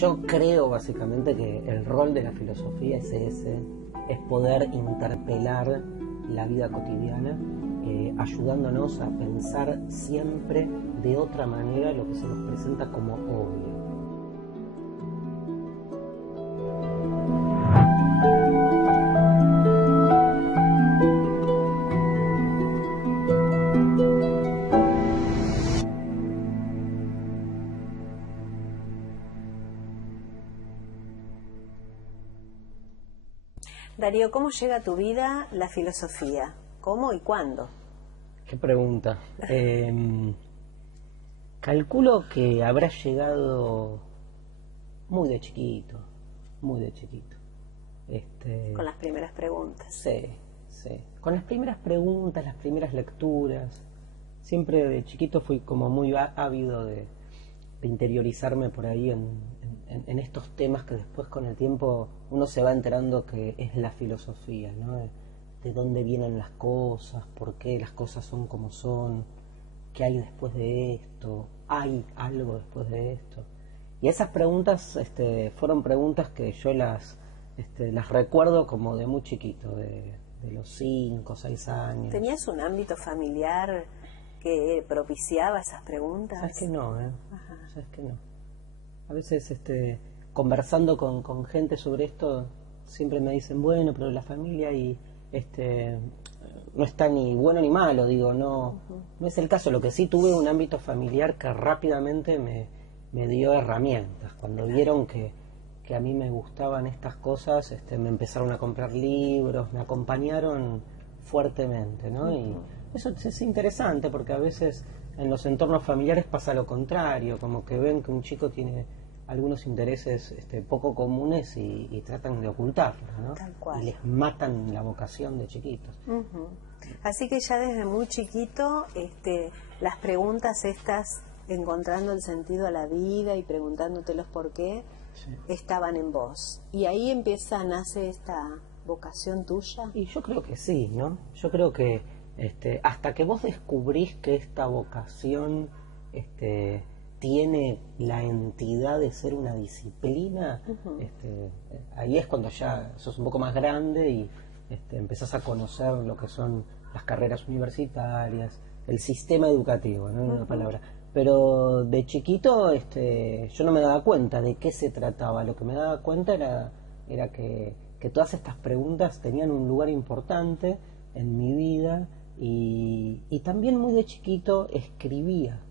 Yo creo básicamente que el rol de la filosofía es ese, es poder interpelar la vida cotidiana, ayudándonos a pensar siempre de otra manera lo que se nos presenta como obvio. Darío, ¿cómo llega a tu vida la filosofía? ¿Cómo y cuándo? Qué pregunta. Calculo que habrá llegado muy de chiquito, muy de chiquito. Con las primeras preguntas. Sí, sí. Con las primeras preguntas, las primeras lecturas. Siempre de chiquito fui como muy ávido de interiorizarme por ahí en estos temas que después con el tiempo uno se va enterando que es la filosofía, ¿no? De dónde vienen las cosas, por qué las cosas son como son, qué hay después de esto, hay algo después de esto. Y esas preguntas fueron preguntas que yo las recuerdo como de muy chiquito, de los 5 o 6 años. ¿Tenías un ámbito familiar que propiciaba esas preguntas? Sabes que no, sabes que no. A veces conversando con gente sobre esto siempre me dicen, bueno, pero la familia y no está ni bueno ni malo, digo, no es el caso. Lo que sí tuve un ámbito familiar que rápidamente me dio herramientas. Cuando vieron que a mí me gustaban estas cosas, me empezaron a comprar libros, me acompañaron fuertemente, ¿no? Y eso es interesante porque a veces en los entornos familiares pasa lo contrario, como que ven que un chico tiene algunos intereses poco comunes y tratan de ocultarlos, ¿no? Tal cual. Y les matan la vocación de chiquitos. Así que ya desde muy chiquito las preguntas estas, encontrando el sentido a la vida y preguntándote los por qué, Sí. estaban en vos. Y ahí nace esta vocación tuya. Y yo creo que sí, ¿no? Yo creo que hasta que vos descubrís que esta vocación tiene la entidad de ser una disciplina, ahí es cuando ya sos un poco más grande y empezás a conocer lo que son las carreras universitarias, el sistema educativo, ¿no? Una palabra. Pero de chiquito yo no me daba cuenta de qué se trataba. Lo que me daba cuenta era que todas estas preguntas tenían un lugar importante en mi vida y también muy de chiquito escribía.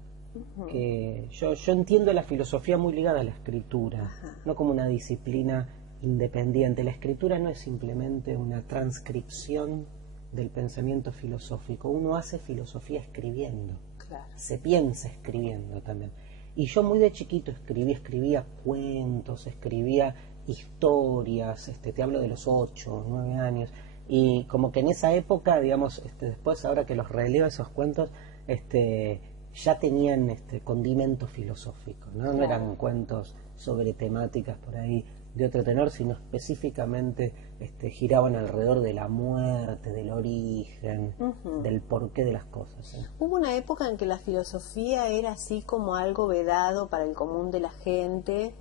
Que yo entiendo la filosofía muy ligada a la escritura, no como una disciplina independiente. La escritura no es simplemente una transcripción del pensamiento filosófico. Uno hace filosofía escribiendo. Claro. Se piensa escribiendo también. Y yo muy de chiquito escribía cuentos, escribía historias, te hablo de los 8, 9 años, y como que en esa época, digamos, después ahora que los releo esos cuentos, ya tenían condimento filosófico, ¿no? Claro. No eran cuentos sobre temáticas por ahí de otro tenor, sino específicamente giraban alrededor de la muerte, del origen, del porqué de las cosas, ¿eh? Hubo una época en que la filosofía era así como algo vedado para el común de la gente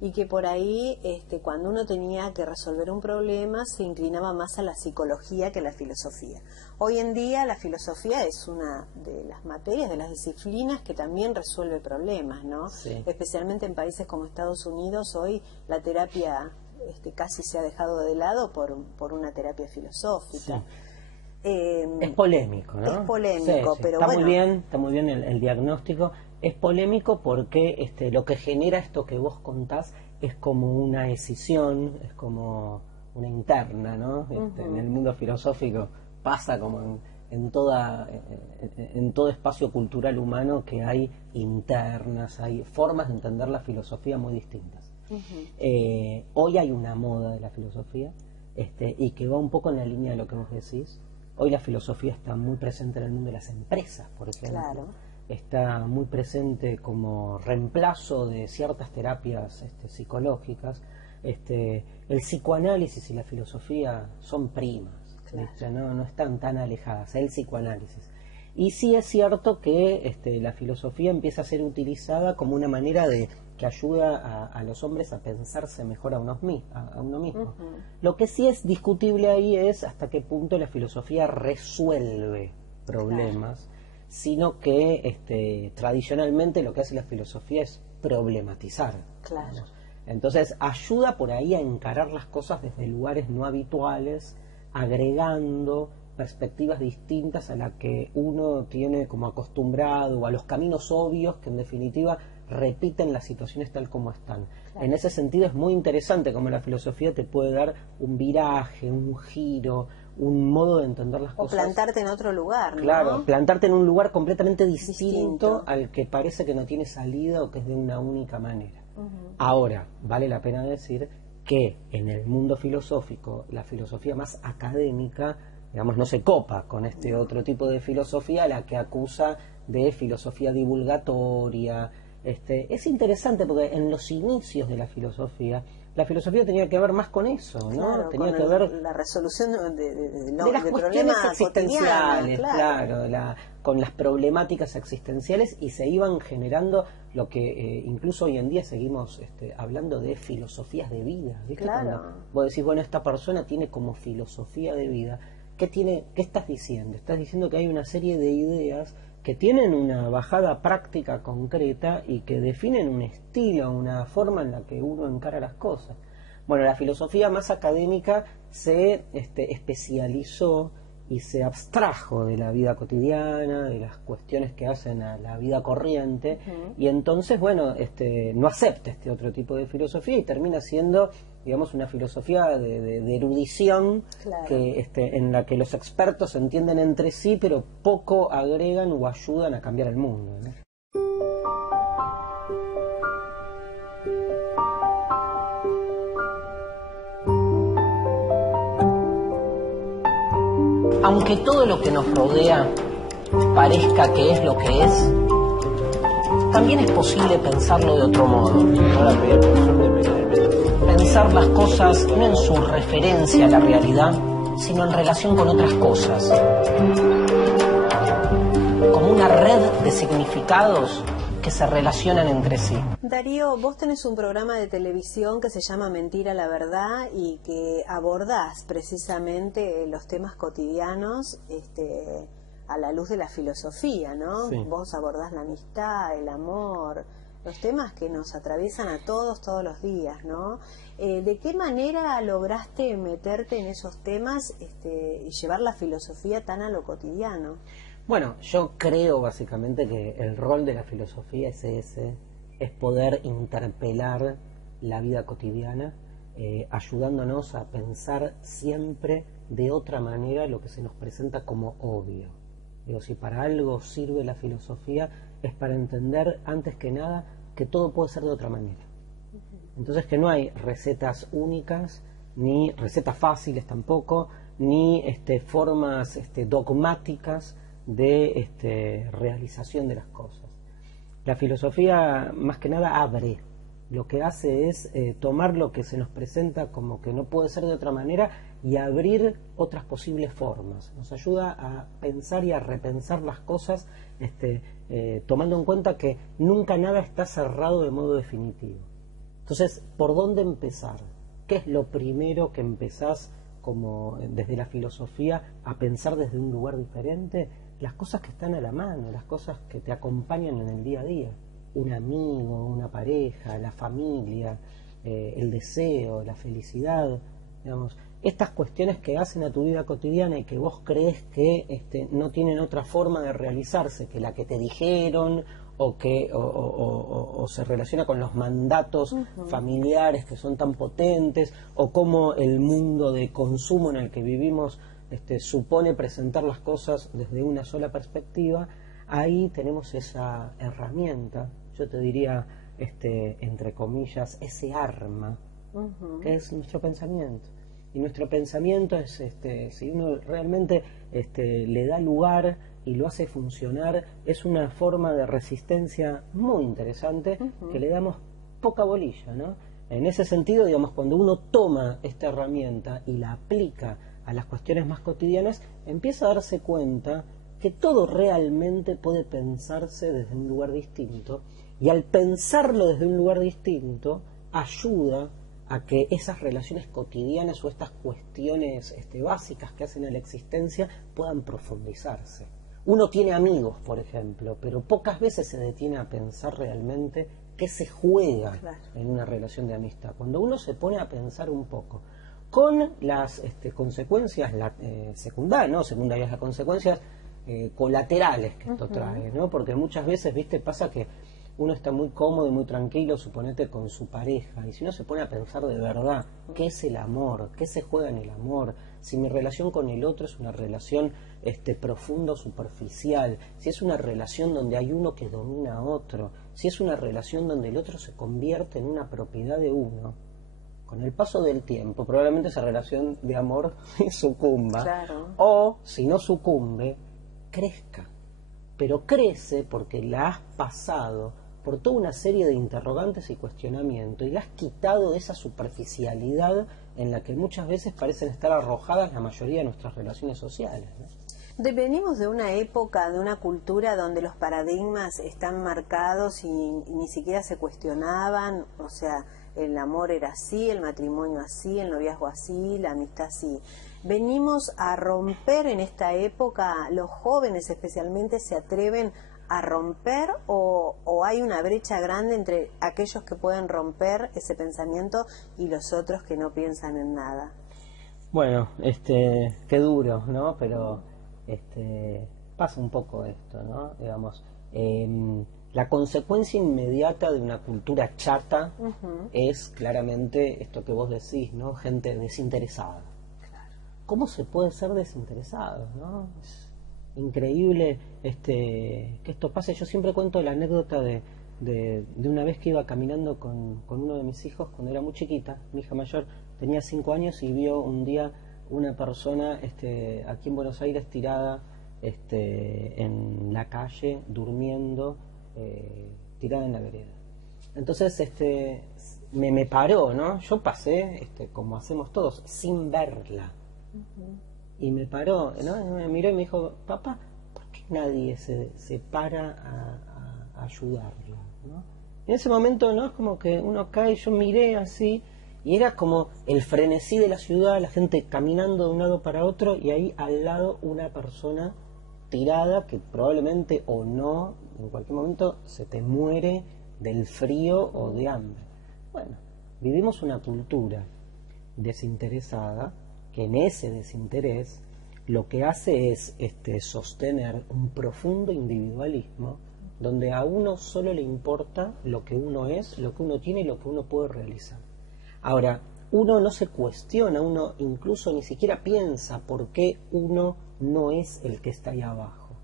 y que por ahí cuando uno tenía que resolver un problema se inclinaba más a la psicología que a la filosofía. Hoy en día la filosofía es una de las materias, de las disciplinas que también resuelve problemas, ¿no? Sí. Especialmente en países como Estados Unidos, hoy la terapia casi se ha dejado de lado por una terapia filosófica. Sí. Es polémico, ¿no? Es polémico, sí. pero está bueno. Está muy bien el diagnóstico. Es polémico porque lo que genera esto que vos contás es como una escisión, es como una interna, ¿no? En el mundo filosófico pasa como en todo espacio cultural humano que hay internas, hay formas de entender la filosofía muy distintas. Hoy hay una moda de la filosofía y que va un poco en la línea de lo que vos decís. Hoy la filosofía está muy presente en el mundo de las empresas, por ejemplo. Claro. Está muy presente como reemplazo de ciertas terapias psicológicas. El psicoanálisis y la filosofía son primas, Claro. no están tan alejadas, el psicoanálisis. Y sí es cierto que la filosofía empieza a ser utilizada como una manera de que ayuda a los hombres a pensarse mejor a uno mismo. Lo que sí es discutible ahí es hasta qué punto la filosofía resuelve problemas, sino que tradicionalmente lo que hace la filosofía es problematizar. Digamos. Entonces ayuda por ahí a encarar las cosas desde lugares no habituales, agregando perspectivas distintas a la que uno tiene como acostumbrado, o a los caminos obvios que en definitiva repiten las situaciones tal como están. En ese sentido es muy interesante cómo la filosofía te puede dar un viraje, un giro, un modo de entender las cosas. O plantarte en otro lugar, ¿no? Claro, plantarte en un lugar completamente distinto al que parece que no tiene salida o que es de una única manera. Ahora, vale la pena decir que en el mundo filosófico, la filosofía más académica, digamos, no se copa con este otro tipo de filosofía, la que acusa de filosofía divulgatoria. Es interesante porque en los inicios de la filosofía tenía que ver más con eso, ¿no? Claro, tenía con que ver la resolución de las cuestiones existenciales, claro, con las problemáticas existenciales, y se iban generando lo que incluso hoy en día seguimos hablando de filosofías de vida, ¿viste? Claro. Cuando vos decís, bueno, esta persona tiene como filosofía de vida, ¿qué estás diciendo? Estás diciendo que hay una serie de ideas que tienen una bajada práctica concreta y que definen un estilo, una forma en la que uno encara las cosas. Bueno, la filosofía más académica se especializó y se abstrajo de la vida cotidiana, de las cuestiones que hacen a la vida corriente, y entonces, bueno, no acepta este otro tipo de filosofía y termina siendo, digamos, una filosofía de erudición, que en la que los expertos se entienden entre sí, pero poco agregan o ayudan a cambiar el mundo, ¿no? Aunque todo lo que nos rodea parezca que es lo que es, también es posible pensarlo de otro modo. Pensar las cosas no en su referencia a la realidad, sino en relación con otras cosas. Como una red de significados que se relacionan entre sí. Darío, vos tenés un programa de televisión que se llama Mentira la Verdad y que abordás precisamente los temas cotidianos a la luz de la filosofía, ¿no? Sí. Vos abordás la amistad, el amor, los temas que nos atraviesan a todos los días, ¿no? ¿De qué manera lograste meterte en esos temas y llevar la filosofía tan a lo cotidiano? Bueno, yo creo básicamente que el rol de la filosofía es ese, es poder interpelar la vida cotidiana, ayudándonos a pensar siempre de otra manera lo que se nos presenta como obvio. Digo, si para algo sirve la filosofía es para entender antes que nada que todo puede ser de otra manera. Entonces que no hay recetas únicas, ni recetas fáciles tampoco, ni formas dogmáticas de realización de las cosas. La filosofía más que nada abre, lo que hace es tomar lo que se nos presenta como que no puede ser de otra manera y abrir otras posibles formas. Nos ayuda a pensar y a repensar las cosas tomando en cuenta que nunca nada está cerrado de modo definitivo. Entonces, ¿por dónde empezar? ¿Qué es lo primero que empezás como desde la filosofía a pensar desde un lugar diferente? Las cosas que están a la mano, las cosas que te acompañan en el día a día. Un amigo, una pareja, la familia, el deseo, la felicidad, digamos, estas cuestiones que hacen a tu vida cotidiana y que vos crees que no tienen otra forma de realizarse que la que te dijeron o se relaciona con los mandatos familiares que son tan potentes, o cómo el mundo de consumo en el que vivimos supone presentar las cosas desde una sola perspectiva. Ahí tenemos esa herramienta, yo te diría, entre comillas, ese arma, que es nuestro pensamiento. Y nuestro pensamiento es, si uno realmente le da lugar y lo hace funcionar, es una forma de resistencia muy interesante que le damos poca bolilla, ¿no? En ese sentido, digamos, cuando uno toma esta herramienta y la aplica a las cuestiones más cotidianas, empieza a darse cuenta que todo realmente puede pensarse desde un lugar distinto Y al pensarlo desde un lugar distinto, ayuda a que esas relaciones cotidianas o estas cuestiones básicas que hacen a la existencia puedan profundizarse. Uno tiene amigos, por ejemplo, pero pocas veces se detiene a pensar realmente qué se juega en una relación de amistad. Cuando uno se pone a pensar un poco, con las consecuencias secundarias, ¿no? Secundarias, las consecuencias colaterales que esto trae, ¿no? Porque muchas veces, viste, pasa que uno está muy cómodo y muy tranquilo, suponete, con su pareja, y si uno se pone a pensar de verdad qué es el amor, qué se juega en el amor, si mi relación con el otro es una relación profunda o superficial, si es una relación donde hay uno que domina a otro, si es una relación donde el otro se convierte en una propiedad de uno, con el paso del tiempo probablemente esa relación de amor sucumba, o si no sucumbe, crezca, pero crece porque la has pasado por toda una serie de interrogantes y cuestionamientos y la has quitado de esa superficialidad en la que muchas veces parecen estar arrojadas la mayoría de nuestras relaciones sociales, ¿no? Venimos de una época, de una cultura donde los paradigmas están marcados y ni siquiera se cuestionaban, o sea, el amor era así, el matrimonio así, el noviazgo así, la amistad así. Venimos a romper en esta época, los jóvenes especialmente se atreven a romper o hay una brecha grande entre aquellos que pueden romper ese pensamiento y los otros que no piensan en nada. Bueno, qué duro, ¿no? Pero pasa un poco esto, ¿no? Digamos, la consecuencia inmediata de una cultura chata es claramente esto que vos decís, ¿no? Gente desinteresada. ¿Cómo se puede ser desinteresado, no? Es increíble que esto pase. Yo siempre cuento la anécdota de una vez que iba caminando con uno de mis hijos cuando era muy chiquita. Mi hija mayor tenía 5 años y vio un día una persona aquí en Buenos Aires tirada en la calle, durmiendo, tirada en la vereda. Entonces me paró, ¿no? Yo pasé, como hacemos todos, sin verla. Y me paró, ¿no? Me miró y me dijo, papá, ¿por qué nadie se para a ayudarla, ¿no? En ese momento, ¿no? Es como que uno cae, yo miré así, y era como el frenesí de la ciudad, la gente caminando de un lado para otro, y ahí al lado una persona tirada que probablemente o no, en cualquier momento se te muere del frío o de hambre. Bueno, vivimos una cultura desinteresada que en ese desinterés lo que hace es sostener un profundo individualismo donde a uno solo le importa lo que uno es, lo que uno tiene y lo que uno puede realizar. Ahora, uno no se cuestiona, uno incluso ni siquiera piensa por qué uno no es el que está ahí abajo.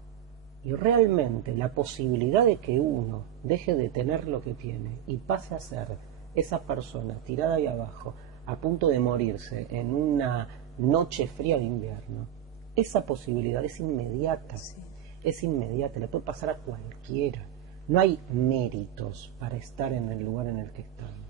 Y realmente la posibilidad de que uno deje de tener lo que tiene y pase a ser esa persona tirada ahí abajo, a punto de morirse en una noche fría de invierno, esa posibilidad es inmediata, es inmediata, le puede pasar a cualquiera. No hay méritos para estar en el lugar en el que estamos.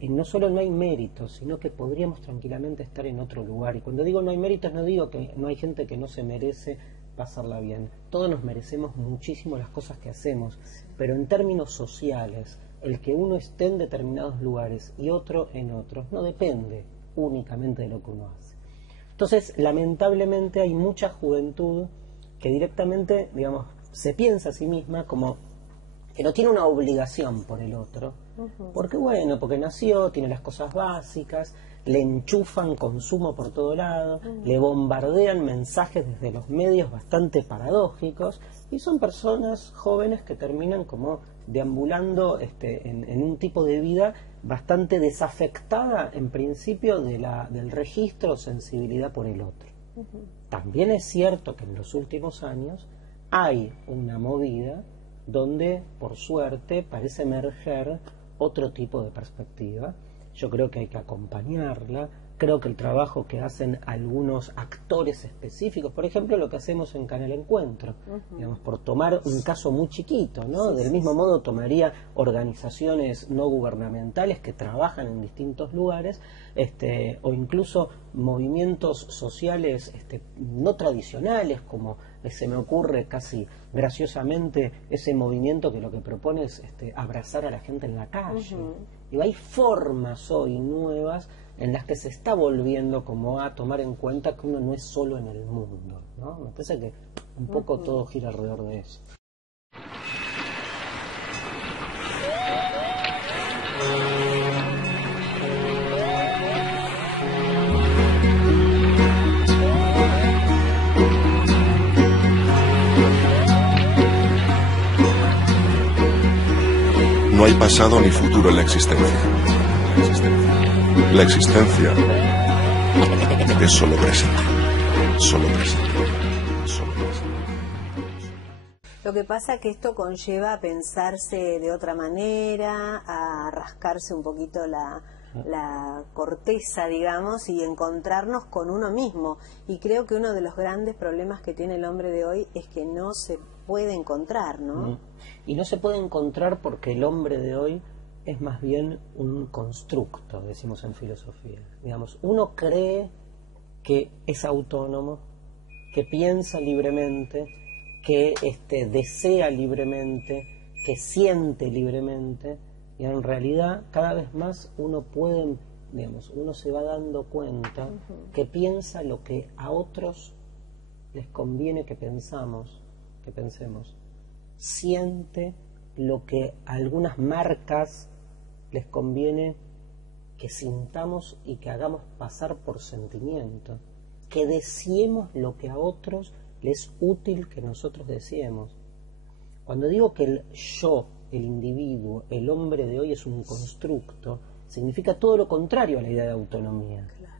Y no solo no hay méritos, sino que podríamos tranquilamente estar en otro lugar. Y cuando digo no hay méritos, no digo que no hay gente que no se merece pasarla bien. Todos nos merecemos muchísimo las cosas que hacemos, pero en términos sociales, el que uno esté en determinados lugares y otro en otros no depende únicamente de lo que uno hace. Entonces, lamentablemente hay mucha juventud que directamente, digamos, se piensa a sí misma como que no tiene una obligación por el otro, porque bueno, porque nació, tiene las cosas básicas, le enchufan consumo por todo lado, le bombardean mensajes desde los medios bastante paradójicos, y son personas jóvenes que terminan como deambulando en un tipo de vida bastante desafectada en principio del registro o sensibilidad por el otro. También es cierto que en los últimos años hay una movida donde, por suerte, parece emerger otro tipo de perspectiva. Yo creo que hay que acompañarla, creo que el trabajo que hacen algunos actores específicos, por ejemplo, lo que hacemos en Canal Encuentro, digamos, por tomar un caso muy chiquito, ¿no? Del mismo modo tomaría organizaciones no gubernamentales que trabajan en distintos lugares, o incluso movimientos sociales no tradicionales, como se me ocurre casi graciosamente ese movimiento que lo que propone es abrazar a la gente en la calle. Y hay formas hoy nuevas en las que se está volviendo como a tomar en cuenta que uno no es solo en el mundo, ¿no? Me parece que un poco todo gira alrededor de eso. No hay pasado ni futuro en la existencia. La existencia es solo presente. Solo presente. Solo presente. Lo que pasa es que esto conlleva a pensarse de otra manera, a rascarse un poquito la corteza, digamos, y encontrarnos con uno mismo. Y creo que uno de los grandes problemas que tiene el hombre de hoy es que no se puede encontrar, ¿no? Y no se puede encontrar porque el hombre de hoy es más bien un constructo, decimos en filosofía. Digamos, uno cree que es autónomo, que piensa libremente, que desea libremente, que siente libremente, y en realidad cada vez más uno se va dando cuenta que piensa lo que a otros les conviene que pensemos, siente lo que a algunas marcas les conviene que sintamos y que hagamos pasar por sentimiento, que deseemos lo que a otros les es útil que nosotros deseemos. Cuando digo que el yo, el individuo, el hombre de hoy es un constructo, significa todo lo contrario a la idea de autonomía. Claro.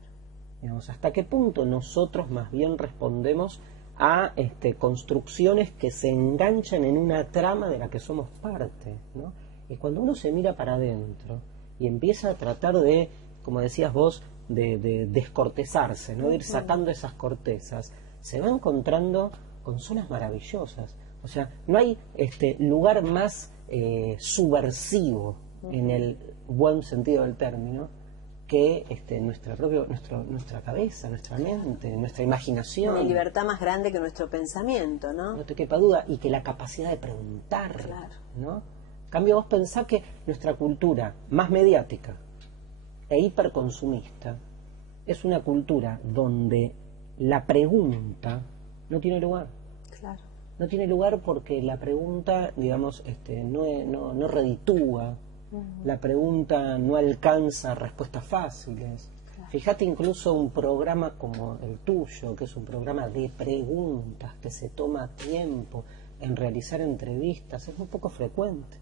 Digamos, ¿hasta qué punto nosotros más bien respondemos a construcciones que se enganchan en una trama de la que somos parte, ¿no? Y cuando uno se mira para adentro y empieza a tratar de, como decías vos, de descortezarse, ¿no? De ir sacando esas cortezas, se va encontrando con zonas maravillosas. O sea, no hay lugar más subversivo en el buen sentido del término que nuestra cabeza, nuestra mente, nuestra imaginación. Una libertad más grande que nuestro pensamiento, ¿no? No te quepa duda, y que la capacidad de preguntar, Claro. ¿no? En cambio, vos pensás que nuestra cultura más mediática e hiperconsumista es una cultura donde la pregunta no tiene lugar. Claro. No tiene lugar porque la pregunta, digamos, no reditúa. La pregunta no alcanza respuestas fáciles. Claro. Fíjate incluso un programa como el tuyo, que es un programa de preguntas, que se toma tiempo en realizar entrevistas, es muy poco frecuente.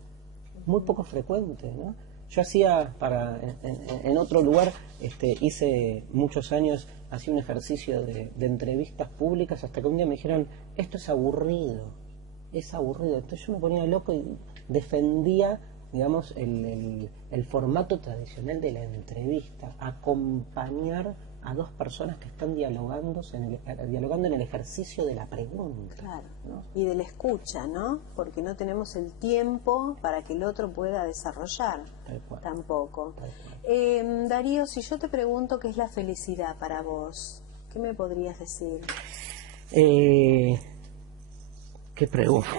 Muy poco frecuente, ¿no? Yo hacía en otro lugar, hice muchos años, hacía un ejercicio de entrevistas públicas hasta que un día me dijeron, esto es aburrido. Entonces yo me ponía loco y defendía, digamos, el formato tradicional de la entrevista, acompañar a dos personas que están dialogando en el ejercicio de la pregunta. Claro, ¿no? Y de la escucha, ¿no? Porque no tenemos el tiempo para que el otro pueda desarrollar. Tal cual. Tampoco. Tal cual. Darío, si yo te pregunto qué es la felicidad para vos, ¿qué me podrías decir? ¿Qué pregunta?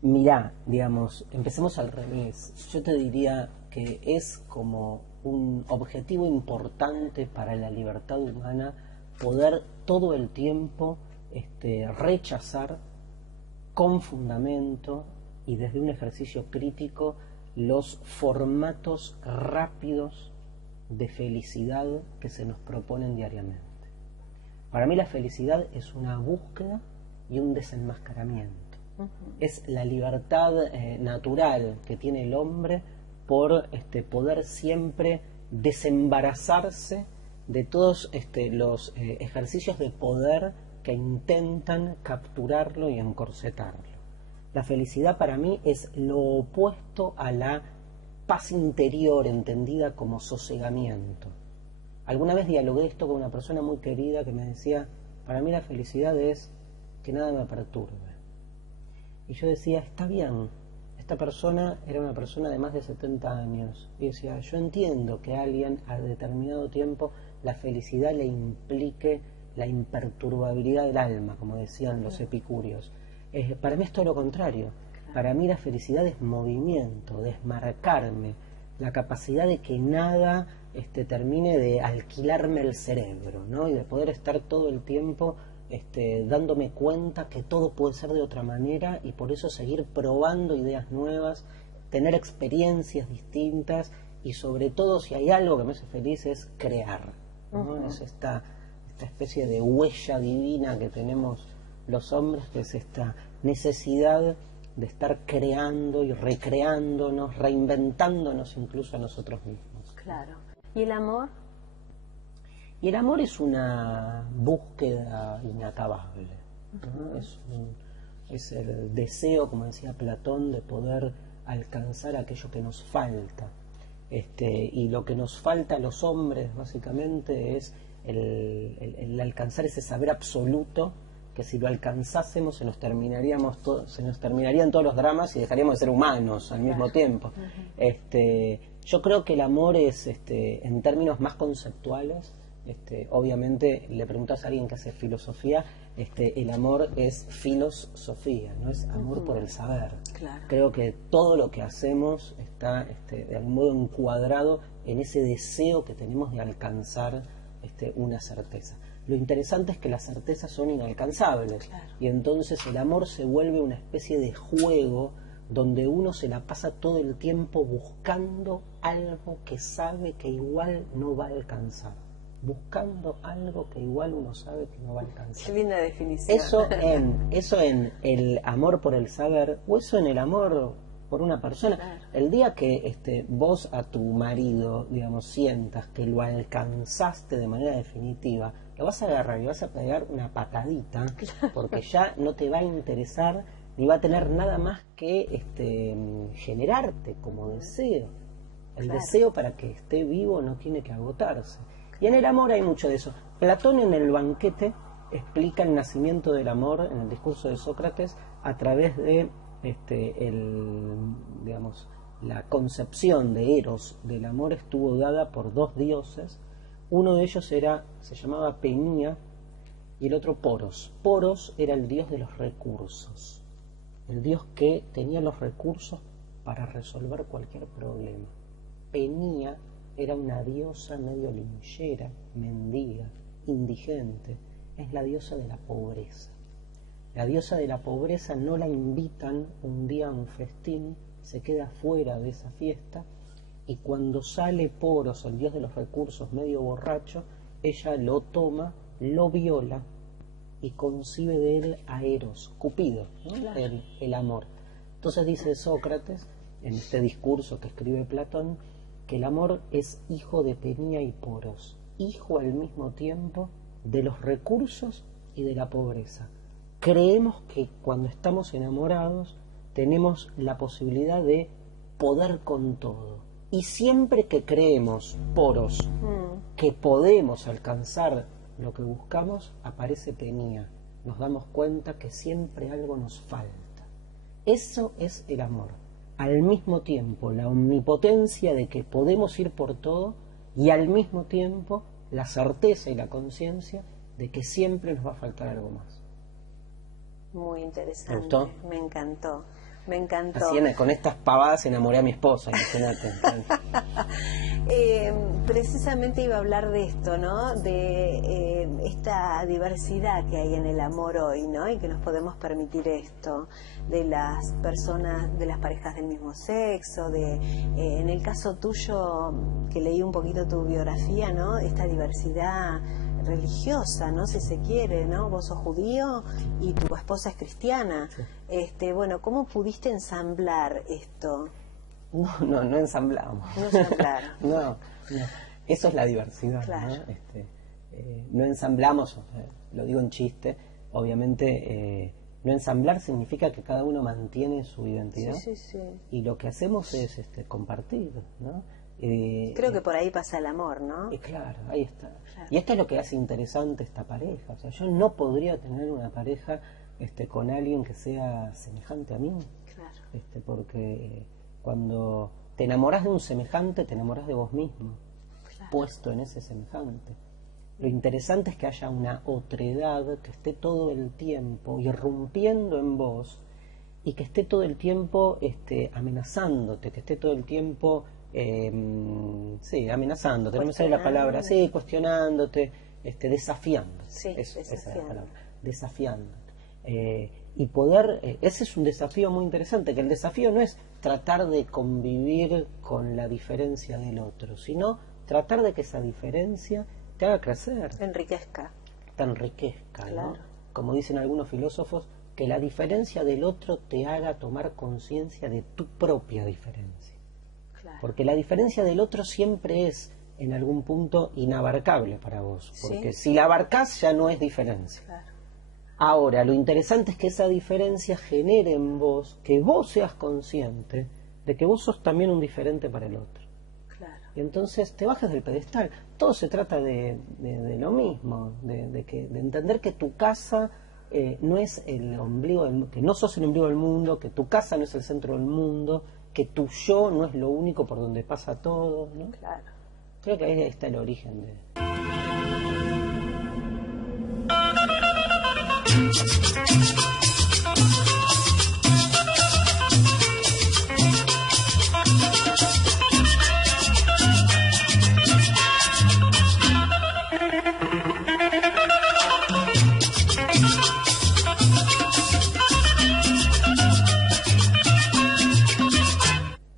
Mirá, digamos, empecemos al revés. Yo te diría que es como un objetivo importante para la libertad humana poder todo el tiempo rechazar con fundamento y desde un ejercicio crítico los formatos rápidos de felicidad que se nos proponen diariamente. Para mí la felicidad es una búsqueda y un desenmascaramiento. Es la libertad natural que tiene el hombre por poder siempre desembarazarse de todos los ejercicios de poder que intentan capturarlo y encorsetarlo. La felicidad para mí es lo opuesto a la paz interior entendida como sosegamiento. Alguna vez dialogué esto con una persona muy querida que me decía, para mí la felicidad es que nada me perturbe. Y yo decía, está bien, esta persona era una persona de más de 70 años. Y decía, yo entiendo que a alguien a determinado tiempo la felicidad le implique la imperturbabilidad del alma, como decían los epicúreos. Para mí es todo lo contrario. Para mí la felicidad es movimiento, desmarcarme, la capacidad de que nada termine de alquilarme el cerebro, ¿no? Y de poder estar todo el tiempo dándome cuenta que todo puede ser de otra manera y por eso seguir probando ideas nuevas, tener experiencias distintas y sobre todo, si hay algo que me hace feliz, es crear, ¿no? Es esta especie de huella divina que tenemos los hombres, que es esta necesidad de estar creando y recreándonos, reinventándonos incluso a nosotros mismos. Claro. ¿Y el amor? Y el amor es una búsqueda inacabable, ¿no? Es el deseo, como decía Platón, de poder alcanzar aquello que nos falta. Y lo que nos falta a los hombres, básicamente, es el alcanzar ese saber absoluto, que si lo alcanzásemos se nos terminarían todos los dramas y dejaríamos de ser humanos al mismo tiempo. Yo creo que el amor es, en términos más conceptuales, obviamente le preguntas a alguien que hace filosofía, el amor es filosofía, no es amor por el saber. Claro. Creo que todo lo que hacemos está de algún modo encuadrado en ese deseo que tenemos de alcanzar una certeza. Lo interesante es que las certezas son inalcanzables, claro. Y entonces el amor se vuelve una especie de juego donde uno se la pasa todo el tiempo buscando algo que sabe que igual no va a alcanzar. Buscando algo que igual uno sabe que no va a alcanzar. Qué linda definición. Eso en el amor por el saber, o eso en el amor por una persona. Claro. El día que vos a tu marido, digamos, sientas que lo alcanzaste de manera definitiva, lo vas a agarrar y vas a pegar una patadita, porque ya no te va a interesar ni va a tener nada más que generarte como deseo. El Claro. deseo para que esté vivo no tiene que agotarse. Y en el amor hay mucho de eso. Platón en el banquete explica el nacimiento del amor en el discurso de Sócrates a través de digamos, la concepción de Eros del amor estuvo dada por dos dioses. Uno de ellos se llamaba Penía y el otro Poros. Poros era el dios de los recursos, el dios que tenía los recursos para resolver cualquier problema. Penía era una diosa medio linchera, mendiga, indigente, es la diosa de la pobreza. La diosa de la pobreza no la invitan un día a un festín, se queda fuera de esa fiesta y cuando sale Poros, el dios de los recursos, medio borracho, ella lo toma, lo viola y concibe de él a Eros, Cupido, ¿no? Claro. El amor. Entonces dice Sócrates, en este discurso que escribe Platón, que el amor es hijo de Penía y Poros, hijo al mismo tiempo de los recursos y de la pobreza. Creemos que cuando estamos enamorados tenemos la posibilidad de poder con todo. Y siempre que creemos, Poros, que podemos alcanzar lo que buscamos, aparece Penía. Nos damos cuenta que siempre algo nos falta. Eso es el amor. Al mismo tiempo, la omnipotencia de que podemos ir por todo y al mismo tiempo la certeza y la conciencia de que siempre nos va a faltar algo más. Muy interesante. ¿Te gustó? Me encantó. Me encantó. Así con estas pavadas enamoré a mi esposa, imagínate. Precisamente iba a hablar de esto, ¿no? De esta diversidad que hay en el amor hoy, ¿no? Y que nos podemos permitir esto, de las personas, de las parejas del mismo sexo, en el caso tuyo, que leí un poquito tu biografía, ¿no? Esta diversidad religiosa, ¿no? Si se quiere, ¿no? Vos sos judío y tu esposa es cristiana. Sí. Bueno, ¿cómo pudiste ensamblar esto? No ensamblamos. No ensamblaron. No. Eso es la diversidad, claro. ¿no? No ensamblamos, lo digo en chiste, obviamente No ensamblar significa que cada uno mantiene su identidad, y lo que hacemos es compartir, ¿no? Creo que por ahí pasa el amor, ¿no? Claro, ahí está. Claro. Y esto es lo que hace interesante esta pareja. O sea, yo no podría tener una pareja con alguien que sea semejante a mí. Claro. Porque cuando te enamoras de un semejante, te enamoras de vos mismo, Claro. puesto en ese semejante. Lo interesante es que haya una otredad que esté todo el tiempo irrumpiendo en vos, y que esté todo el tiempo amenazándote, que esté todo el tiempo amenazándote, no me sale la palabra, cuestionándote, desafiándote. Esa es la palabra, desafiándote. Y poder, ese es un desafío muy interesante, que el desafío no es tratar de convivir con la diferencia del otro, sino tratar de que esa diferencia te haga crecer, te enriquezca, claro. ¿no? Como dicen algunos filósofos, que la diferencia del otro te haga tomar conciencia de tu propia diferencia. Claro. Porque la diferencia del otro siempre es, en algún punto, inabarcable para vos. Porque si la abarcás, ya no es diferencia. Claro. Ahora, lo interesante es que esa diferencia genere en vos, que vos seas consciente de que vos sos también un diferente para el otro. Claro. Y entonces te bajas del pedestal. Todo se trata de lo mismo, de entender que tu casa no es el ombligo del mundo, que no sos el ombligo del mundo, que tu casa no es el centro del mundo, que tu yo no es lo único por donde pasa todo, ¿no? Claro. Creo que ahí está el origen de...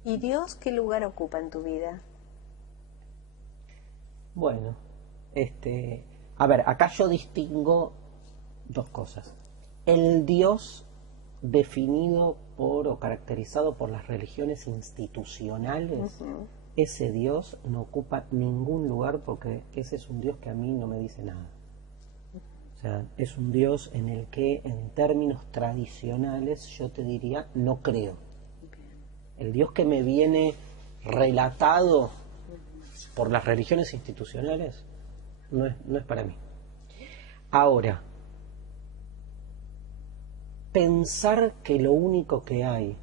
¿Y Dios qué lugar ocupa en tu vida? Bueno, a ver, acá yo distingo dos cosas. El Dios definido por o caracterizado por las religiones institucionales, ese Dios no ocupa ningún lugar, porque ese es un Dios que a mí no me dice nada. O sea, es un Dios en el que, en términos tradicionales, yo te diría, no creo. El Dios que me viene relatado por las religiones institucionales no es para mí. Ahora, pensar que lo único que hay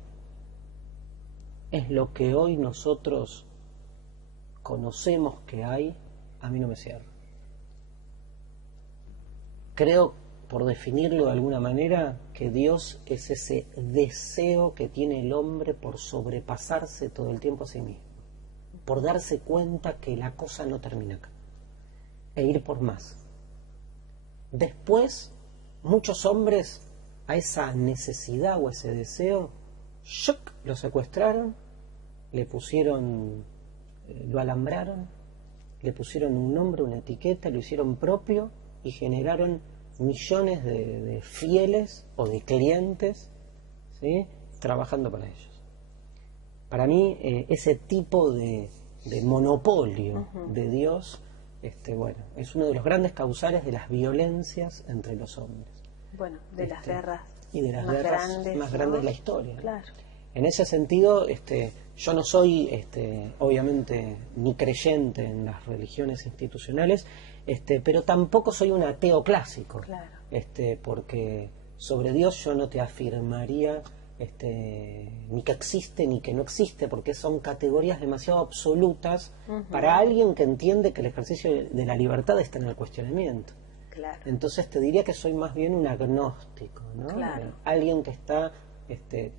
es lo que hoy nosotros conocemos que hay, a mí no me cierra. Creo, por definirlo de alguna manera, que Dios es ese deseo que tiene el hombre por sobrepasarse todo el tiempo a sí mismo, por darse cuenta que la cosa no termina acá, e ir por más. Después, muchos hombres a esa necesidad o ese deseo, ¡shuc!, lo secuestraron, le pusieron, lo alambraron, le pusieron un nombre, una etiqueta, lo hicieron propio y generaron millones de fieles o de clientes, ¿sí?, trabajando para ellos. Para mí, ese tipo de monopolio de Dios, bueno, es uno de los grandes causales de las violencias entre los hombres. Bueno, de las guerras y de las más guerras grandes, más grandes de la historia. Claro. En ese sentido, yo no soy, obviamente, ni creyente en las religiones institucionales, pero tampoco soy un ateo clásico. Claro. Porque sobre Dios yo no te afirmaría ni que existe ni que no existe, porque son categorías demasiado absolutas para alguien que entiende que el ejercicio de la libertad está en el cuestionamiento. Claro. Entonces te diría que soy más bien un agnóstico, ¿no? Claro. Alguien que está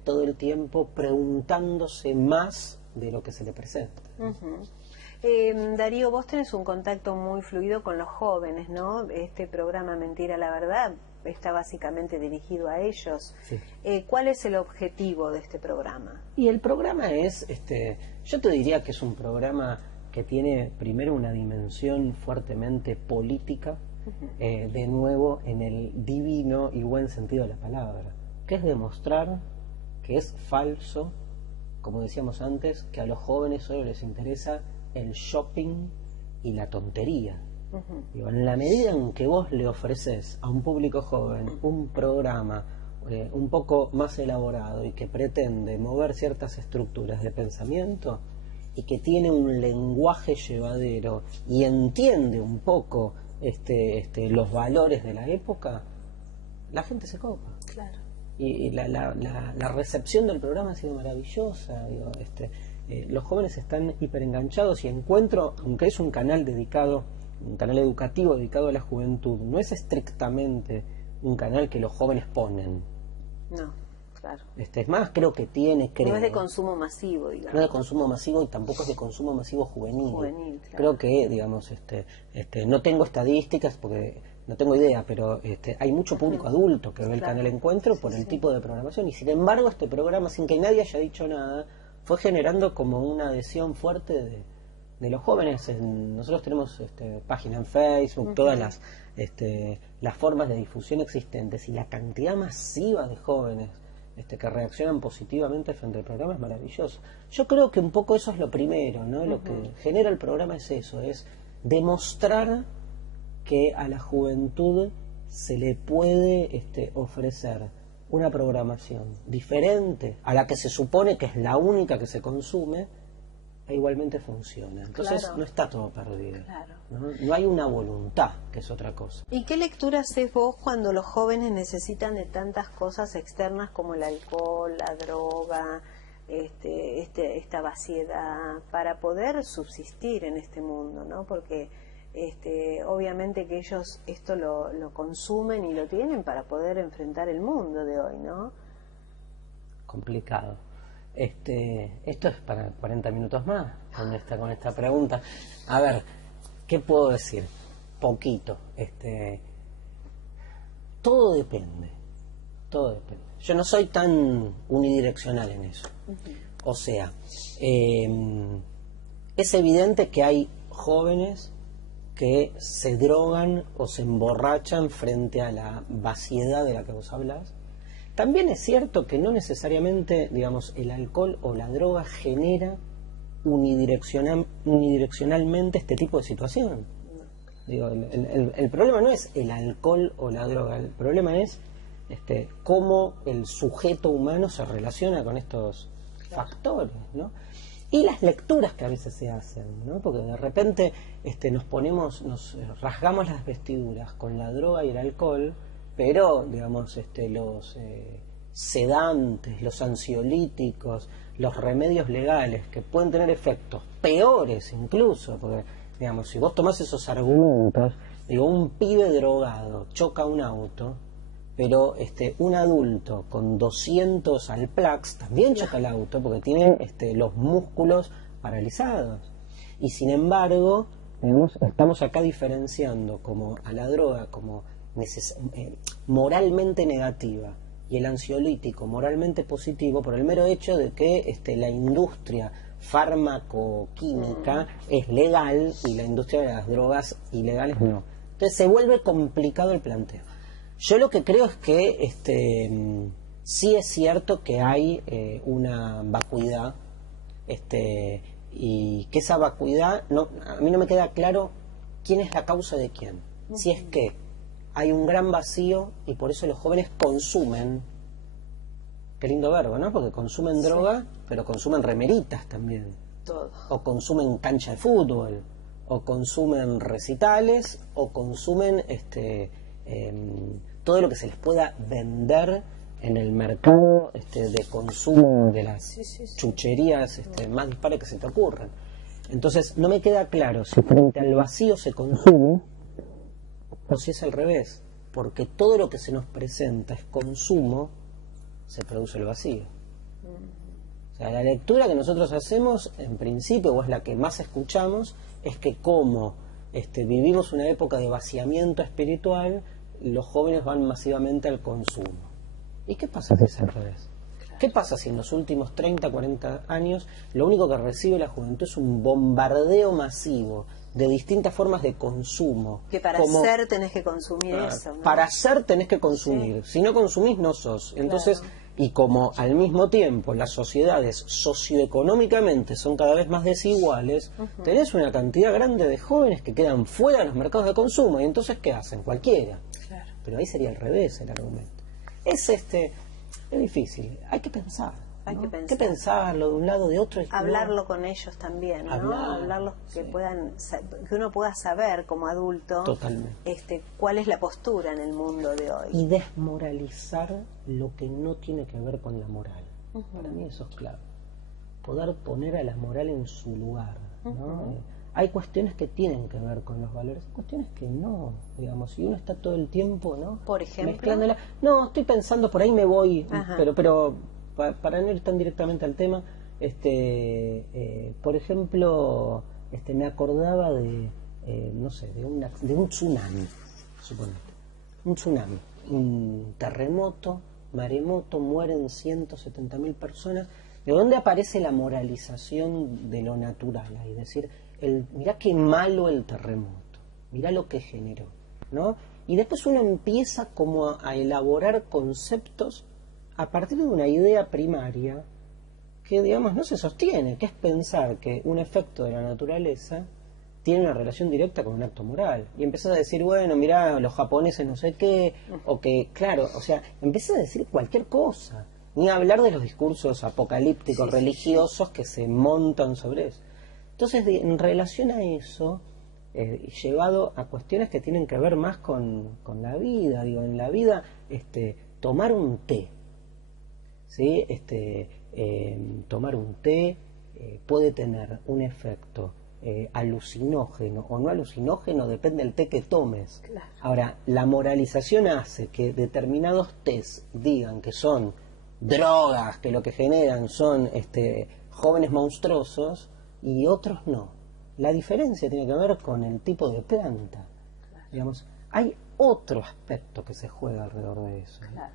todo el tiempo preguntándose más de lo que se le presenta. Darío, vos tenés un contacto muy fluido con los jóvenes, ¿no? Este programa Mentira la Verdad está básicamente dirigido a ellos. Sí. ¿Cuál es el objetivo de este programa? Y el programa es, yo te diría que es un programa que tiene primero una dimensión fuertemente política, de nuevo en el divino y buen sentido de la palabra, que es demostrar que es falso, como decíamos antes, que a los jóvenes solo les interesa el shopping y la tontería. Digo, en la medida en que vos le ofreces a un público joven un programa un poco más elaborado y que pretende mover ciertas estructuras de pensamiento y que tiene un lenguaje llevadero y entiende un poco los valores de la época, la gente se copa. Claro. Y la recepción del programa ha sido maravillosa. Digo, los jóvenes están hiperenganchados y encuentro, aunque es un canal dedicado, un canal educativo dedicado a la juventud, no es estrictamente un canal que los jóvenes ponen. No, claro. Es más, creo que tiene... No es de consumo masivo, digamos. No es de consumo masivo y tampoco es de consumo masivo juvenil. Claro. Creo que, digamos, no tengo estadísticas porque no tengo idea, pero hay mucho público adulto que ve el canal Encuentro por el tipo de programación. Y sin embargo, este programa, sin que nadie haya dicho nada, fue generando como una adhesión fuerte de los jóvenes. Nosotros tenemos página en Facebook, todas las formas de difusión existentes, y la cantidad masiva de jóvenes que reaccionan positivamente frente al programa es maravilloso. Yo creo que un poco eso es lo primero, ¿no? Lo que genera el programa es eso, es demostrar que a la juventud se le puede ofrecer una programación diferente a la que se supone que es la única que se consume, e igualmente funciona. Entonces Claro. no está todo perdido. Claro. No hay una voluntad, que es otra cosa. ¿Y qué lectura haces vos cuando los jóvenes necesitan de tantas cosas externas como el alcohol, la droga, esta vaciedad, para poder subsistir en este mundo, ¿no? Porque obviamente que ellos esto lo consumen y lo tienen para poder enfrentar el mundo de hoy, ¿no? Complicado. Esto es para 40 minutos más con esta pregunta. A ver, ¿qué puedo decir? Poquito. Todo depende. Yo no soy tan unidireccional en eso. O sea, es evidente que hay jóvenes que se drogan o se emborrachan frente a la vaciedad de la que vos hablas. También es cierto que no necesariamente, digamos, el alcohol o la droga genera unidireccionalmente este tipo de situación. Digo, el problema no es el alcohol o la droga, el problema es cómo el sujeto humano se relaciona con estos factores, ¿no? Y las lecturas que a veces se hacen, ¿no? Porque de repente nos rasgamos las vestiduras con la droga y el alcohol, pero digamos los sedantes, los ansiolíticos, los remedios legales que pueden tener efectos peores incluso, porque digamos, si vos tomás esos argumentos, digo, un pibe drogado choca un auto, pero un adulto con 200 Alplax también choca el auto porque tiene los músculos paralizados. Y sin embargo, digamos, estamos acá diferenciando como a la droga como moralmente negativa y el ansiolítico moralmente positivo por el mero hecho de que la industria farmacoquímica es legal y la industria de las drogas ilegales no. Entonces se vuelve complicado el planteo. Yo lo que creo es que sí es cierto que hay una vacuidad y que esa vacuidad a mí no me queda claro quién es la causa de quién. Si es que hay un gran vacío y por eso los jóvenes consumen, qué lindo verbo, ¿no? Porque consumen droga, pero consumen remeritas también. Todo. O consumen cancha de fútbol, o consumen recitales, o consumen todo lo que se les pueda vender en el mercado de consumo de las chucherías más dispares que se te ocurran. Entonces no me queda claro si frente al vacío se consume o si es al revés, porque todo lo que se nos presenta es consumo, se produce el vacío. O sea, la lectura que nosotros hacemos, en principio, o es la que más escuchamos, es que como vivimos una época de vaciamiento espiritual, los jóvenes van masivamente al consumo. ¿Y qué pasa si es al revés? ¿Qué pasa si en los últimos 30, 40 años lo único que recibe la juventud es un bombardeo masivo de distintas formas de consumo? Que para hacer tenés que consumir eso, ¿no? Para hacer tenés que consumir. Si no consumís, no sos. Entonces, y como al mismo tiempo las sociedades socioeconómicamente son cada vez más desiguales, tenés una cantidad grande de jóvenes que quedan fuera de los mercados de consumo. Y entonces, ¿qué hacen? Cualquiera. Pero ahí sería al revés el argumento. Es Es difícil, hay que pensar. Hay ¿no? que pensar. Hay que pensarlo de un lado, de otro. Hablarlo con ellos también, ¿no? Hablarlos que sí. que uno pueda saber como adulto Totalmente. Cuál es la postura en el mundo de hoy. Y desmoralizar lo que no tiene que ver con la moral. Para mí eso es clave. Poder poner a la moral en su lugar, ¿no? Hay cuestiones que tienen que ver con los valores, cuestiones que no, digamos, si uno está todo el tiempo, ¿no? Por ejemplo. Mezclándola. No, estoy pensando, por ahí me voy, pero para no ir tan directamente al tema, por ejemplo, me acordaba de, no sé, de un tsunami, suponete. Un tsunami, un terremoto, maremoto, mueren 170.000 personas. ¿De dónde aparece la moralización de lo natural? Es decir, mirá qué malo el terremoto, mirá lo que generó, ¿no? Y después uno empieza como a elaborar conceptos a partir de una idea primaria que, digamos, no se sostiene, que es pensar que un efecto de la naturaleza tiene una relación directa con un acto moral. Y empezás a decir, bueno, mirá, los japoneses no sé qué, o que, claro, o sea, empezás a decir cualquier cosa. Ni hablar de los discursos apocalípticos religiosos que se montan sobre eso. Entonces, en relación a eso, llevado a cuestiones que tienen que ver más con la vida, digo, en la vida, tomar un té, ¿sí? Tomar un té puede tener un efecto alucinógeno o no alucinógeno, depende del té que tomes. Claro. Ahora, la moralización hace que determinados tés digan que son drogas, que lo que generan son jóvenes monstruosos y otros no. La diferencia tiene que ver con el tipo de planta. Claro. Digamos, hay otro aspecto que se juega alrededor de eso. Claro,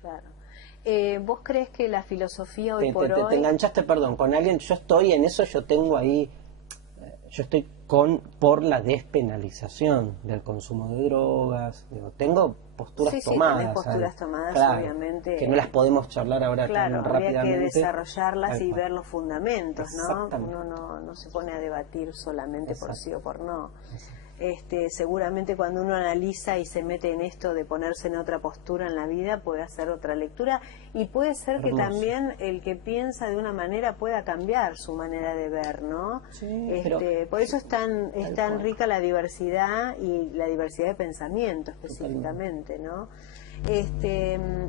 claro. ¿Vos crees que la filosofía hoy por hoy... Te enganchaste, perdón, con alguien, yo estoy en eso, yo tengo ahí, yo estoy por la despenalización del consumo de drogas, digo, tengo posturas tomadas. Tenés posturas tomadas, claro, obviamente. Que no las podemos charlar ahora tan rápidamente. Habría que desarrollarlas y ver los fundamentos, ¿no? Uno no se pone a debatir solamente por sí o por no. Seguramente cuando uno analiza y se mete en esto de ponerse en otra postura en la vida, puede hacer otra lectura y puede ser que también el que piensa de una manera pueda cambiar su manera de ver, ¿no? Sí, por eso es tan rica la diversidad y la diversidad de pensamiento específicamente, ¿no?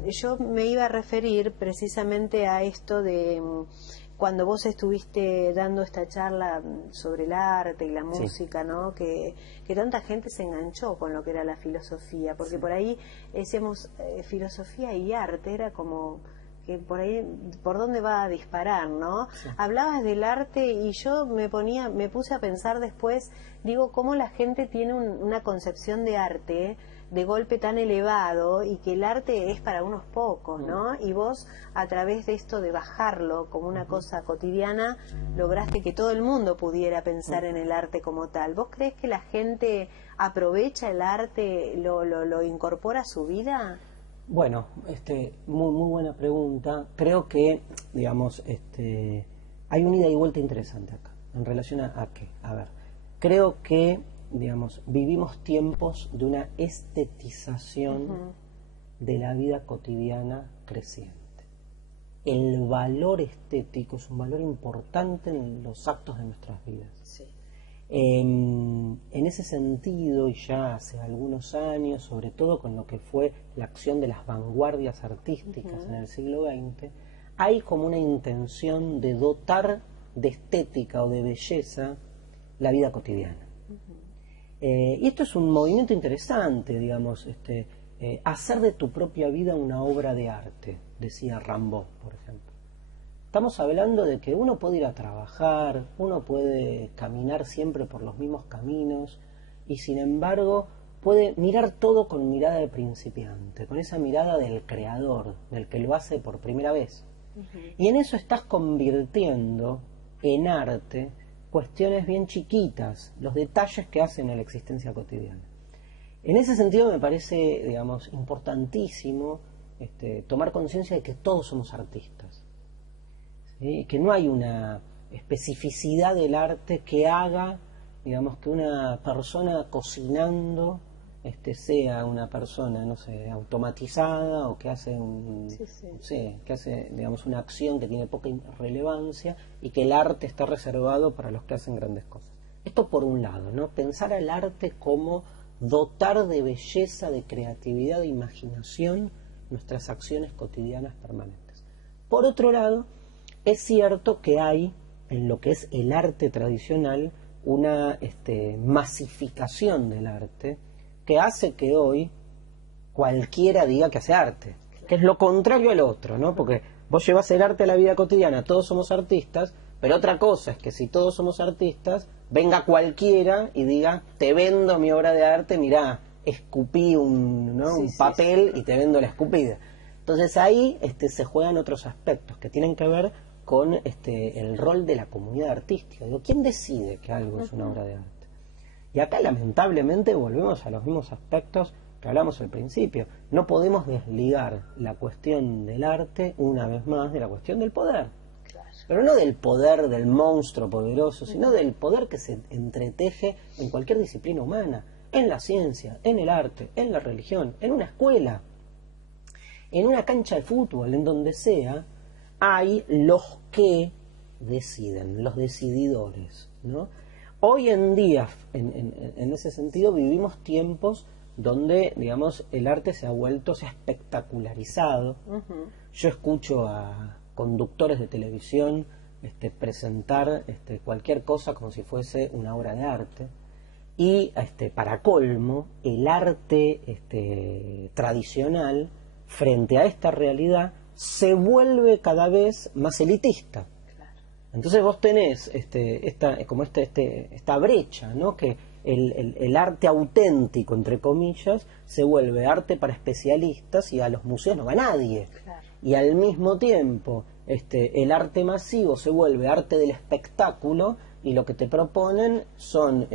Yo me iba a referir precisamente a esto de cuando vos estuviste dando esta charla sobre el arte y la música, ¿no? Que tanta gente se enganchó con lo que era la filosofía, porque por ahí decíamos filosofía y arte, era como que por ahí, ¿por dónde va a disparar, no? Sí. Hablabas del arte y yo me puse a pensar después, digo, cómo la gente tiene una concepción de arte de golpe tan elevado y que el arte es para unos pocos, ¿no? Y vos, a través de esto de bajarlo como una cosa cotidiana, lograste que todo el mundo pudiera pensar en el arte como tal. ¿Vos crees que la gente aprovecha el arte, lo incorpora a su vida? Bueno, muy buena pregunta. Creo que, digamos, hay una ida y vuelta interesante acá, en relación a qué. A ver, creo que, digamos, vivimos tiempos de una estetización de la vida cotidiana creciente. El valor estético es un valor importante en los actos de nuestras vidas. Sí. En ese sentido, y ya hace algunos años, sobre todo con lo que fue la acción de las vanguardias artísticas en el siglo XX, hay como una intención de dotar de estética o de belleza la vida cotidiana. Y esto es un movimiento interesante, digamos, hacer de tu propia vida una obra de arte, decía Rimbaud, por ejemplo. Estamos hablando de que uno puede ir a trabajar, uno puede caminar siempre por los mismos caminos y sin embargo puede mirar todo con mirada de principiante, con esa mirada del creador, del que lo hace por primera vez. Y en eso estás convirtiendo en arte cuestiones bien chiquitas, los detalles que hacen en la existencia cotidiana. En ese sentido me parece, digamos, importantísimo tomar conciencia de que todos somos artistas. ¿Sí? Que no hay una especificidad del arte que haga, digamos, que una persona cocinando sea una persona, no sé, automatizada o que hace no sé, que hace, digamos, una acción que tiene poca relevancia y que el arte está reservado para los que hacen grandes cosas. Esto por un lado, ¿no? Pensar al arte como dotar de belleza, de creatividad, de imaginación nuestras acciones cotidianas permanentes. Por otro lado, es cierto que hay en lo que es el arte tradicional una masificación del arte que hace que hoy cualquiera diga que hace arte, que es lo contrario al otro, ¿no? Porque vos llevas el arte a la vida cotidiana, todos somos artistas, pero otra cosa es que si todos somos artistas, venga cualquiera y diga, te vendo mi obra de arte, mirá, escupí un papel y te vendo la escupida. Entonces ahí se juegan otros aspectos que tienen que ver con el rol de la comunidad artística. Digo, ¿quién decide que algo es una obra de arte? Y acá lamentablemente volvemos a los mismos aspectos que hablamos al principio. No podemos desligar la cuestión del arte, una vez más, de la cuestión del poder. Claro. Pero no del poder del monstruo poderoso, sino del poder que se entreteje en cualquier disciplina humana, en la ciencia, en el arte, en la religión, en una escuela, en una cancha de fútbol, en donde sea, hay los que deciden, los decididores, ¿no? Hoy en día, en ese sentido, vivimos tiempos donde, digamos, el arte se ha espectacularizado. Yo escucho a conductores de televisión presentar cualquier cosa como si fuese una obra de arte. Y, para colmo, el arte tradicional, frente a esta realidad, se vuelve cada vez más elitista. Entonces vos tenés esta brecha, ¿no? Que el arte auténtico, entre comillas, se vuelve arte para especialistas y a los museos no va nadie. Claro. Y al mismo tiempo el arte masivo se vuelve arte del espectáculo y lo que te proponen son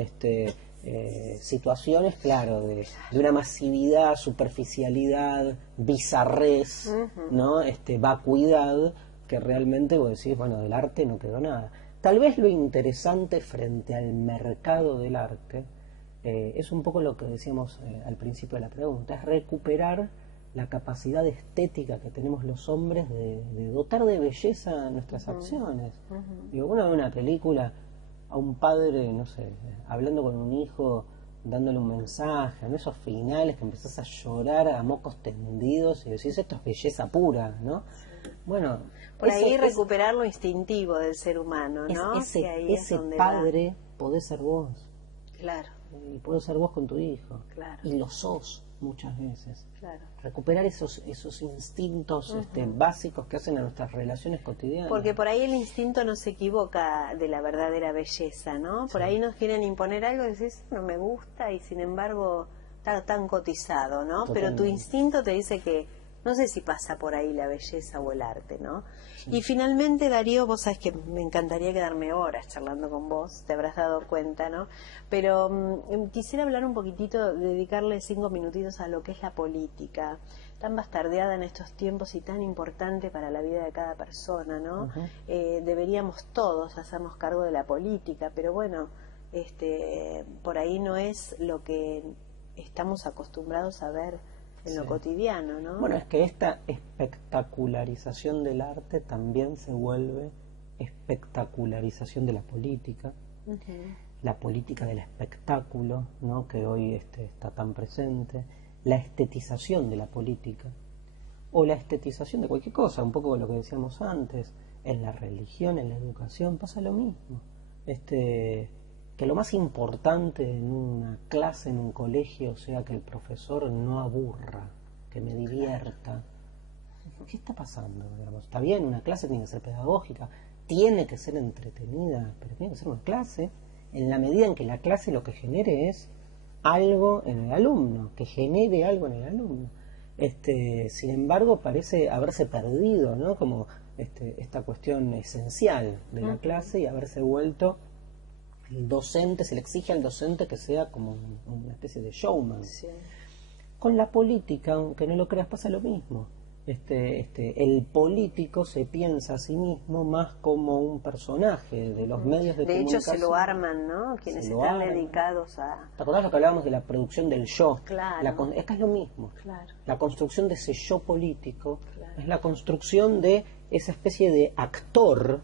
situaciones, claro, de una masividad, superficialidad, bizarrez, ¿no? Vacuidad, que realmente vos decís, bueno, del arte no quedó nada. Tal vez lo interesante frente al mercado del arte es un poco lo que decíamos al principio de la pregunta, es recuperar la capacidad estética que tenemos los hombres de dotar de belleza nuestras acciones. Digo, uno ve una película a un padre, no sé, hablando con un hijo, dándole un mensaje, en esos finales que empezás a llorar a mocos tendidos y decís, esto es belleza pura, ¿no? Bueno, por ahí recuperar lo instintivo del ser humano, ¿no? Ese padre podés ser vos. Claro. Y podés ser vos con tu hijo. Claro. Y lo sos muchas veces. Claro. Recuperar esos instintos básicos que hacen a nuestras relaciones cotidianas. Porque por ahí el instinto no se equivoca de la verdadera belleza, ¿no? Por ahí nos quieren imponer algo y decís, no me gusta, y sin embargo está tan cotizado, ¿no? Totalmente. Pero tu instinto te dice que no sé si pasa por ahí la belleza o el arte, ¿no? Sí. Y finalmente, Darío, vos sabés que me encantaría quedarme horas charlando con vos, te habrás dado cuenta, ¿no? Pero quisiera hablar un poquitito, dedicarle 5 minutitos a lo que es la política, tan bastardeada en estos tiempos y tan importante para la vida de cada persona, ¿no? Deberíamos todos hacernos cargo de la política, pero bueno, por ahí no es lo que estamos acostumbrados a ver en lo cotidiano, ¿no? Bueno, es que esta espectacularización del arte también se vuelve espectacularización de la política, la política del espectáculo, ¿no? Que hoy está tan presente, la estetización de la política, o la estetización de cualquier cosa, un poco lo que decíamos antes, en la religión, en la educación, pasa lo mismo. Que lo más importante en una clase, en un colegio, sea que el profesor no aburra, que me divierta. ¿Qué está pasando? Digamos, está bien, una clase tiene que ser pedagógica, tiene que ser entretenida, pero tiene que ser una clase en la medida en que la clase lo que genere es algo en el alumno, que genere algo en el alumno. Sin embargo, parece haberse perdido, ¿no? Como esta cuestión esencial de la clase y haberse vuelto el docente, se le exige al docente que sea como una especie de showman. Sí. Con la política, aunque no lo creas, pasa lo mismo. el político se piensa a sí mismo más como un personaje de los medios de hecho, comunicación. se lo arman, ¿no? Quienes están dedicados a... ¿Te acordás lo que hablábamos de la producción del yo? Claro. Es que es lo mismo. Claro. La construcción de ese yo político Claro. es la construcción de esa especie de actor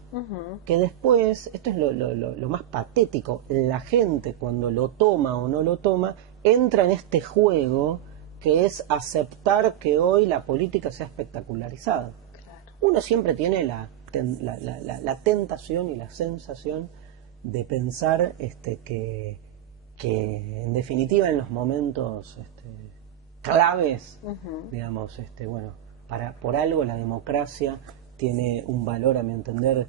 que después, esto es lo más patético, la gente cuando lo toma o no lo toma, entra en este juego que es aceptar que hoy la política sea espectacularizada. Claro. Uno siempre tiene la tentación y la sensación de pensar que en definitiva en los momentos claves, digamos, bueno, por algo la democracia tiene un valor, a mi entender,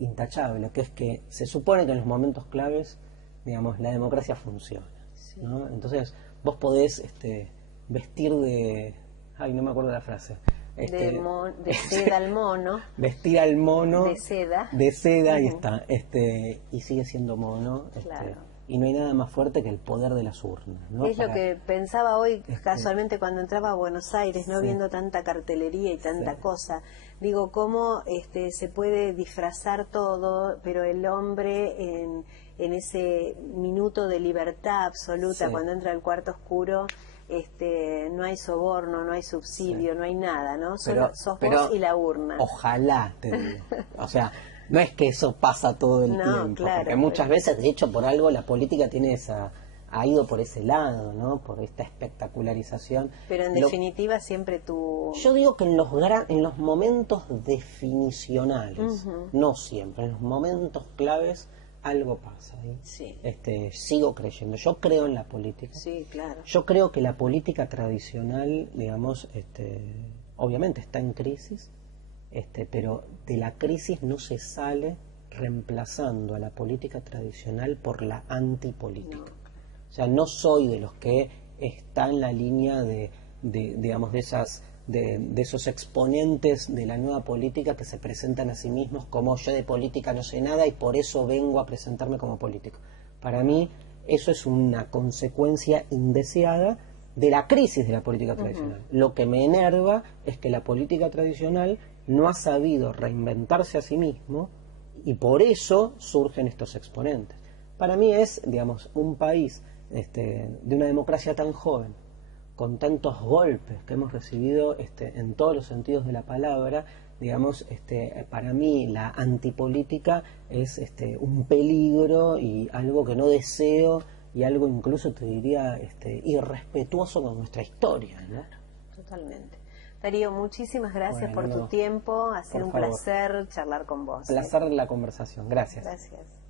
intachable, que es que se supone que en los momentos claves, digamos, la democracia funciona, sí. ¿no? Entonces vos podés vestir de... Ay, no me acuerdo la frase. De seda al mono. Vestir al mono. De seda. De seda, y está. Y sigue siendo mono. Claro. Y no hay nada más fuerte que el poder de las urnas, ¿no? Es lo que pensaba hoy, casualmente, cuando entraba a Buenos Aires, ¿no? Sí. Viendo tanta cartelería y tanta Sí. cosa. Digo, cómo se puede disfrazar todo, pero el hombre en ese minuto de libertad absoluta, Sí. cuando entra al cuarto oscuro, no hay soborno, no hay subsidio, Sí. no hay nada, ¿no? Pero Sos vos y la urna. Ojalá, te digo. O sea, no es que eso pasa todo el No, tiempo, claro, porque muchas pero... veces, de hecho, por algo la política tiene ha ido por ese lado, ¿no? Por esta espectacularización. Pero en definitiva siempre yo digo que en los momentos definicionales, no siempre, en los momentos claves algo pasa. Sí. Sigo creyendo. Yo creo en la política. Sí, claro. Yo creo que la política tradicional, digamos, obviamente está en crisis, pero de la crisis no se sale reemplazando a la política tradicional por la antipolítica. No. O sea, no soy de los que está en la línea digamos, de esos exponentes de la nueva política que se presentan a sí mismos como yo de política no sé nada y por eso vengo a presentarme como político. Para mí eso es una consecuencia indeseada de la crisis de la política tradicional. Lo que me enerva es que la política tradicional no ha sabido reinventarse a sí mismo y por eso surgen estos exponentes. Para mí es, digamos, un país de una democracia tan joven, con tantos golpes que hemos recibido en todos los sentidos de la palabra, digamos, para mí la antipolítica es un peligro y algo que no deseo y algo incluso te diría irrespetuoso con nuestra historia, ¿no? Totalmente. Darío, muchísimas gracias Bueno, por tu tiempo, ha sido un favor. placer charlar con vos. Placer la conversación, gracias. Gracias.